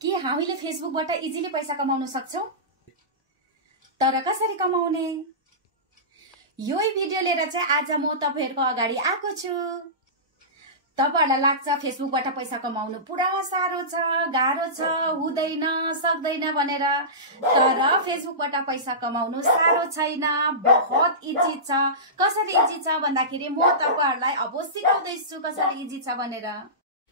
के हामीले फेसबुकबाट इजिली पैसा कमाउन सक्छौं? तर कसरी कमाउने? यो भिडियो लिएर चाहिँ आज म तपाईहरुको अगाडि आएको छु। तपाईहरुलाई लाग्छ फेसबुकबाट पैसा कमाउनु पुरा साह्रो छ, गाह्रो छ, हुँदैन, सक्दैन भनेर। तर फेसबुकबाट पैसा कमाउनु साह्रो छैन, बहुत इजी छ। कसरी इजी छ भन्दाखेरि म तपाईहरुलाई अब सिकाउँदै छु कसरी इजी छ भनेर।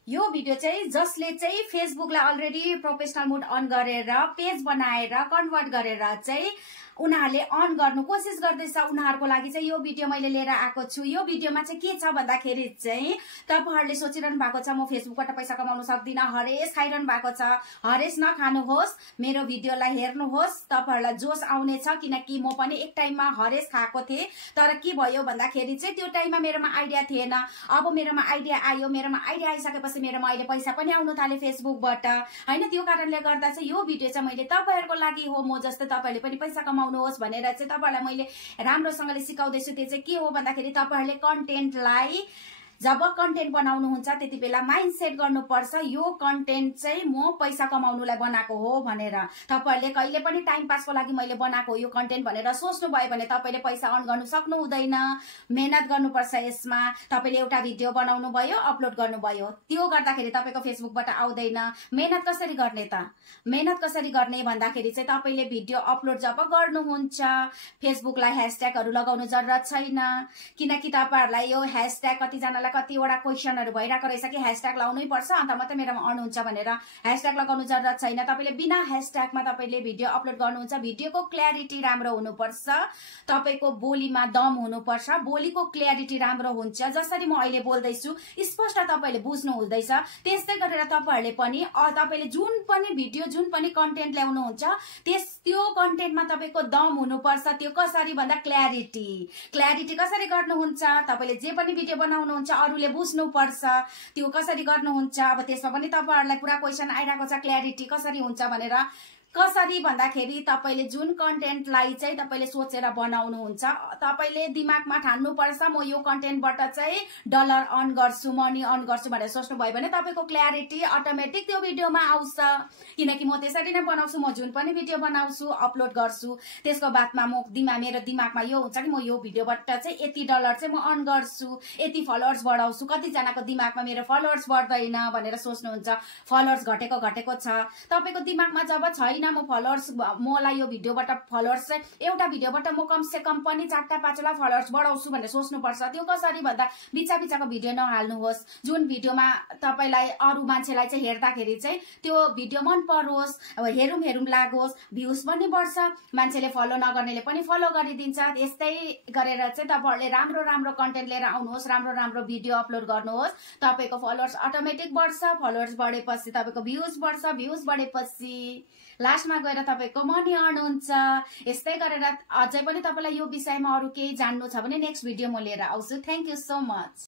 यो भिडियो चाहिँ जसले चाहिँ फेसबुकलाई अलरेडी प्रोफेसनल मोड अन गरेर पेज बनाएर कन्भर्ट गरेर चाहिँ उनीहरुले अन गर्नु कोसिस गर्दैछ उनीहरुको लागि चाहिँ यो भिडियो मैले लिएर आएको छु। यो भिडियोमा चाहिँ के छ भन्दाखेरि चाहिँ तपाईहरुले सोचिरहनु भएको छ म फेसबुकबाट पैसा कमाउन सक्दिन, हरेस खाइरहनु भएको छ। हरेस नखानुहोस्, मेरो भिडियोलाई हेर्नुहोस्, तपाईहरुलाई जोश आउने छ। किनकि म पनि एक टाइममा हरेस खाएको थिए, तर के भयो भन्दाखेरि चाहिँ त्यो टाइममा मेरोमा आइडिया थिएन। अब मेरोमा आइडिया आयो, मेरोमा आइडिया आइसकेपछि मेरोमा अहिले पैसा पनि आउन थाल्यो फेसबुकबाट हैन। त्यो कारणले गर्दा चाहिँ यो भिडियो चाहिँ मैले तपाईहरुको लागि हो। म जस्तै तपाईहरुले पनि पैसा कमाउनुहोस् भनेर चाहिँ तपाईहरुलाई मैले राम्रोसँगले सिकाउँदै छु। त्यो चाहिँ के हो भन्दाखेरि तपाईहरुले कन्टेन्टलाई जब कन्टेन्ट बनाउनुहुन्छ त्यति बेला माइन्ड सेट गर्नुपर्छ यो कन्टेन्ट चाहिँ म पैसा कमाउनुलाई बनाएको हो भनेर। तपाईहरुले कहिले पनि टाइम पासको लागि मैले बनाएको यो कन्टेन्ट भनेर सोच्नु भयो भने तपाईले पैसा अर्न गर्न सक्नु हुँदैन। मेहनत गर्नुपर्छ यसमा। तपाईले एउटा भिडियो बनाउनु भयो, अपलोड गर्नु भयो, त्यो गर्दाखेरि तपाईको फेसबुकबाट आउँदैन। मेहनत कसरी गर्ने त? मेहनत कसरी गर्ने भन्दाखेरि चाहिँ तपाईले भिडियो अपलोड जब गर्नुहुन्छ फेसबुकलाई ह्याशट्यागहरु लगाउनु जरुरत छैन। किनकि तपाईहरुलाई यो ह्याशट्याग कतिजनालाई कतिवटा क्वेशनहरु भइराको रहेछ कि ह्याशट्याग लाउनै पर्छ अन्त मात्रै मेरोमा अर्न हुन्छ भनेर। ह्याशट्याग लगाउनु जरुरत छैन। तपाईले बिना ह्याशट्यागमा तपाईले भिडियो अपलोड गर्नुहुन्छ। भिडियोको क्ल्यारिटी राम्रो हुनुपर्छ, तपाईको बोलीमा दम हुनुपर्छ, बोलीको क्ल्यारिटी राम्रो हुन्छ। जसरी म अहिले बोल्दै छु स्पष्ट तपाईले बुझ्नु हुँदैछ। त्यस्तै गरेर तपाईहरुले पनि तपाईले जुन पनि भिडियो जुन पनि कन्टेन्ट ल्याउनुहुन्छ त्यो कन्टेन्टमा तपाईको दम हुनुपर्छ। त्यो कसरी भन्दा क्ल्यारिटी कसरी गर्नुहुन्छ? तपाईले जे पनि भिडियो बनाउनुहुन्छ अरूले बुझ्नु पर्छ त्यो कसरी गर्नुहुन्छ। अब त्यसमा पनि तपाईहरुलाई पुरा क्वेशन आइराको छ क्ल्यारिटी कसरी हुन्छ भनेर। कसरी भन्दाखेरि तपाईले जुन कन्टेन्टलाई चाहिँ तपाईले सोचेर बनाउनुहुन्छ तपाईले दिमागमा ठान्नु पर्छ म यो कन्टेन्टबाट चाहिँ डलर अर्न गर्छु, मनी अर्न गर्छु भनेर सोच्नु भयो भने तपाईको क्ल्यारिटी अटोमेटिक त्यो भिडियोमा आउँछ। किनकि म त्यसरी नै बनाउँछु। म जुन पनि भिडियो बनाउँछु अपलोड गर्छु त्यसको बादमा मेरो दिमागमा यो हुन्छ कि म यो भिडियोबाट चाहिँ यति डलर चाहिँ म अर्न गर्छु, यति फलोअर्स बढाउँछु। कतिजनाको दिमागमा मेरो फलोअर्स बढ्दैन भनेर सोच्नुहुन्छ, फलोअर्स घटेको छ। तपाईको दिमागमा जब छैन म फलोअर्स मलाई यो भिडियोबाट फलोअर्स चाहिँ एउटा भिडियोबाट म कम से कम पनि 4-5 ला फलोअर्स बढाउँछु भनेर सोच्नु पर्छ। त्यो कसरी भन्दा बिचाको भिडियो नहाल्नुहोस्। जुन भिडियोमा तपाईलाई अरु मान्छेलाई चाहिँ हेर्दाखेरि चाहिँ त्यो भिडियो मन परोस्, अब हेरौं लागोस्, भ्युज पनि बढ्छ, मान्छेले फलो नगर्नेले पनि फलो गरिदिन्छ। यस्तै गरेर चाहिँ तपाईहरुले राम्रो कन्टेन्ट लिएर आउनुहोस्, राम्रो भिडियो अपलोड गर्नुहोस्। तपाईको फलोअर्स अटोमेटिक बढ्छ, फलोअर्स बढेपछि तपाईको भ्युज बढ्छ, भ्युज बढेपछि लास्टमा गएर तपाईको मनी अर्न हुन्छ। यस्तै गरेर अझै पनि तपाईलाई यो विषयमा अरु केही जान्नु छ भने नेक्स्ट भिडियो म लिएर आउँछु। Thank you so much.